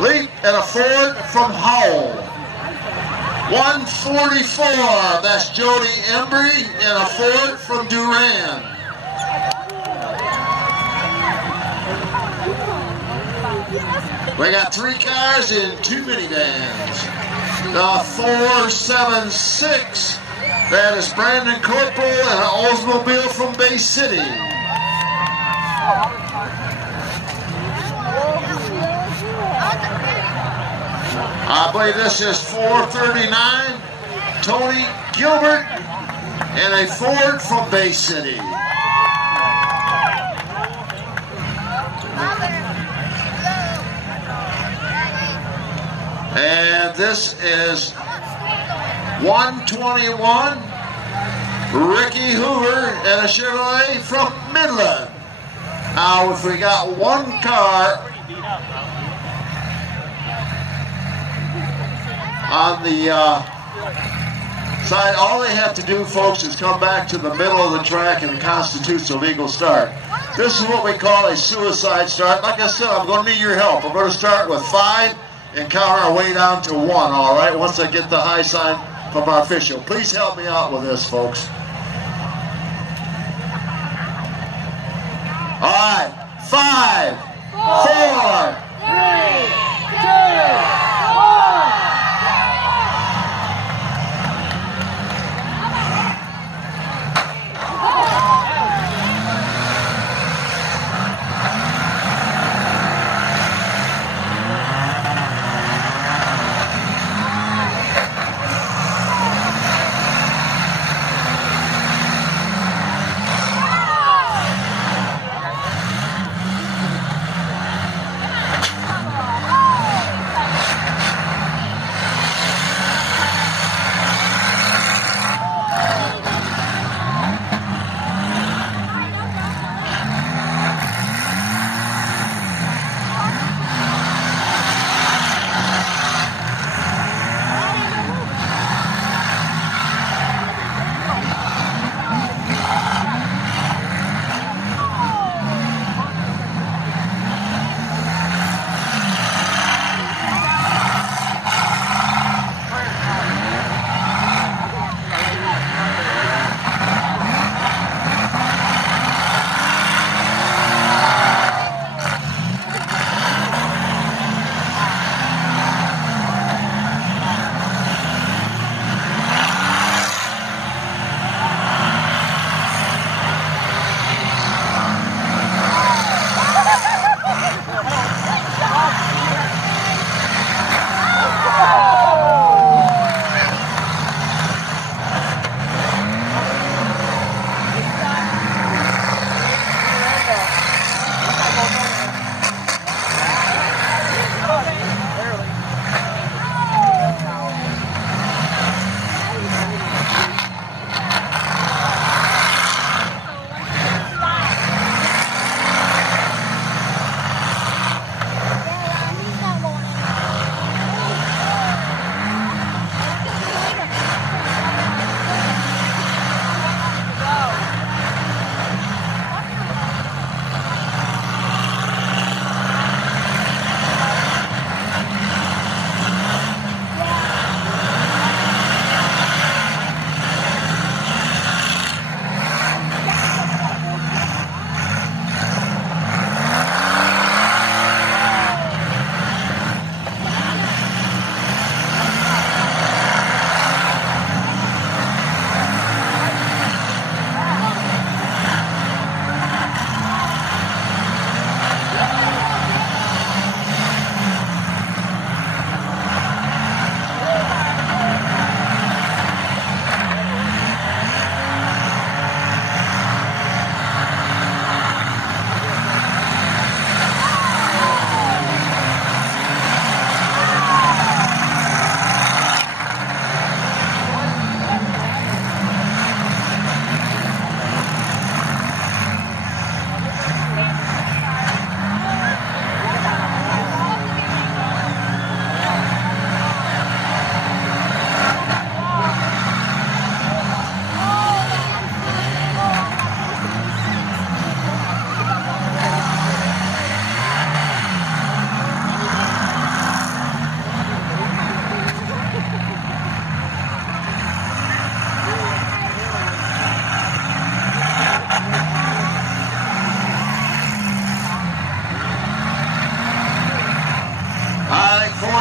Leap and a Ford from Howell. 144, that's Jody Embry and a Ford from Duran. We got 3 cars and 2 minivans. The 476, that is Brandon Corporal and an Oldsmobile from Bay City. I believe this is 439, Tony Gilbert and a Ford from Bay City. And this is 121, Ricky Hoover and a Chevrolet from Midland. Now, if we got 1 car on the side, all they have to do, folks, is come back to the middle of the track and it constitutes a legal start. This is what we call a suicide start. Like I said, I'm going to need your help. We're going to start with 5 and count our way down to 1, all right, once I get the high sign from our official. Please help me out with this, folks. All right, 5, 4, 3, 2, 1.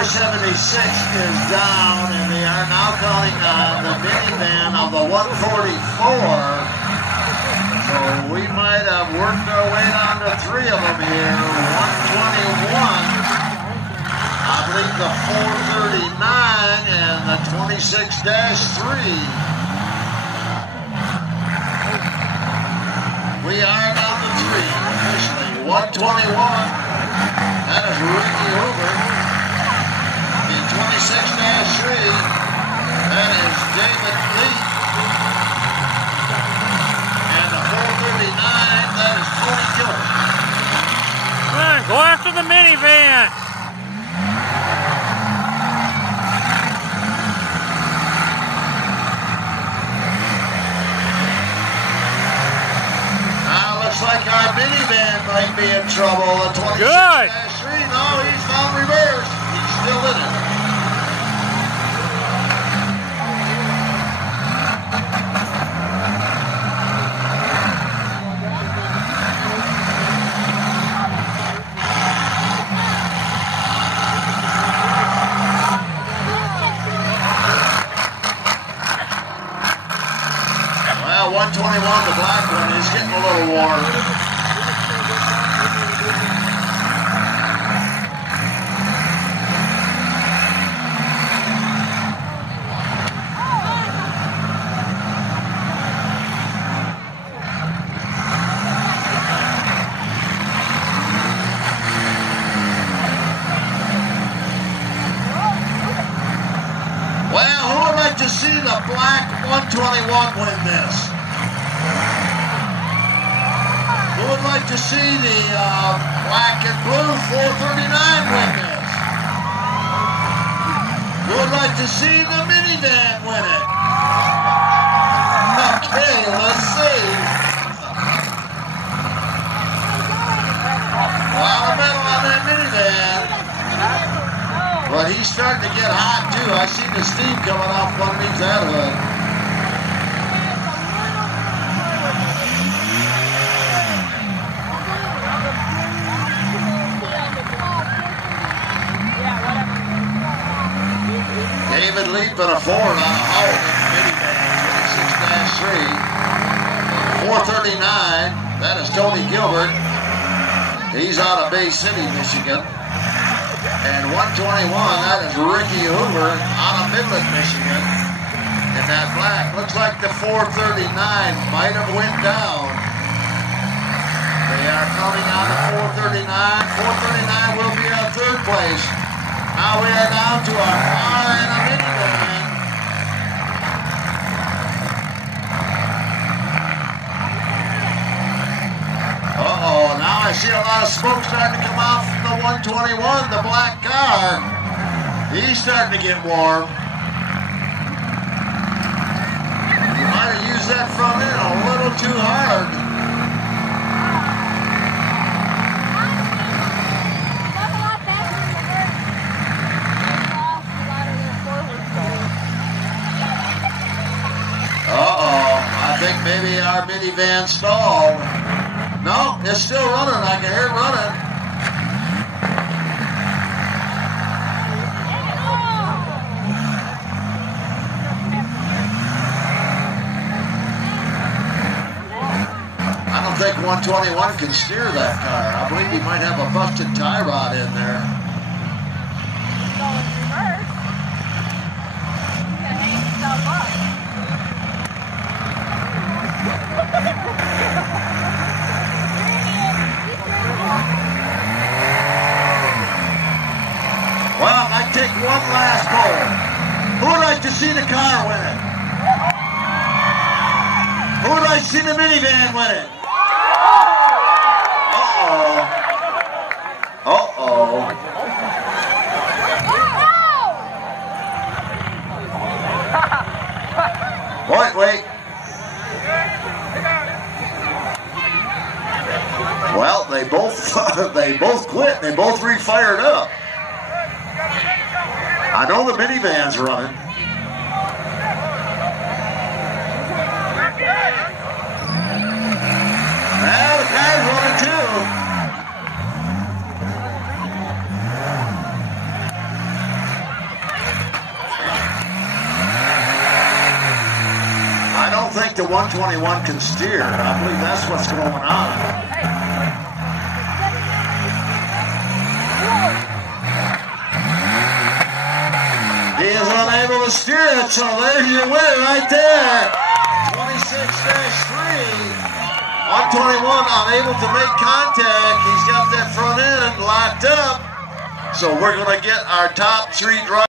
476 is down, and they are now counting on the minivan of the 144. So we might have worked our way down to 3 of them here. 121, I believe the 439, and the 26-3. We are down to 3 officially. 121, that is Ricky Hoover. The 26-3, that is David Lee. And the 439, that is Tony Gilbert. Come on, go after the minivan. Looks like our minivan might be in trouble. The 26-3, no, he's found reverse. He's still in it. Well, 121, the black one, is getting a little warm. Well, who would like to see the black 121 win this? Who would like to see the black and blue 439 win this? Who would like to see the minivan win it? Okay, let's see. A lot of metal on that minivan. But he's starting to get hot too. I see the steam coming off underneath that hood. David Leap and a Ford on a Howard minivan, 26-3. 439, that is Tony Gilbert. He's out of Bay City, Michigan. And 121, that is Ricky Hoover out of Midland, Michigan. And that black, looks like the 439 might have went down. They are counting on the 439. 439 will be our 3rd place. Now we are down to a car and a minivan. Uh-oh, now I see a lot of smoke starting to come out from the 121, the black car. He's starting to get warm. You might have used that front end a little too hard. I think maybe our minivan stalled. No, it's still running. I can hear it running. I don't think 121 can steer that car. I believe he might have a busted tie rod in there. Well, I take one last poll. Who would like to see the car win it? Who would like to see the minivan win it? Uh-oh. Uh-oh. Wait. Well, they both quit. They both refired up. I know the minivan's running. Well, the car's running too. 121 can steer. I believe that's what's going on. He is unable to steer it, so there's your winner right there. 26-3. 121 unable to make contact. He's got that front end locked up. So we're going to get our top 3 drivers.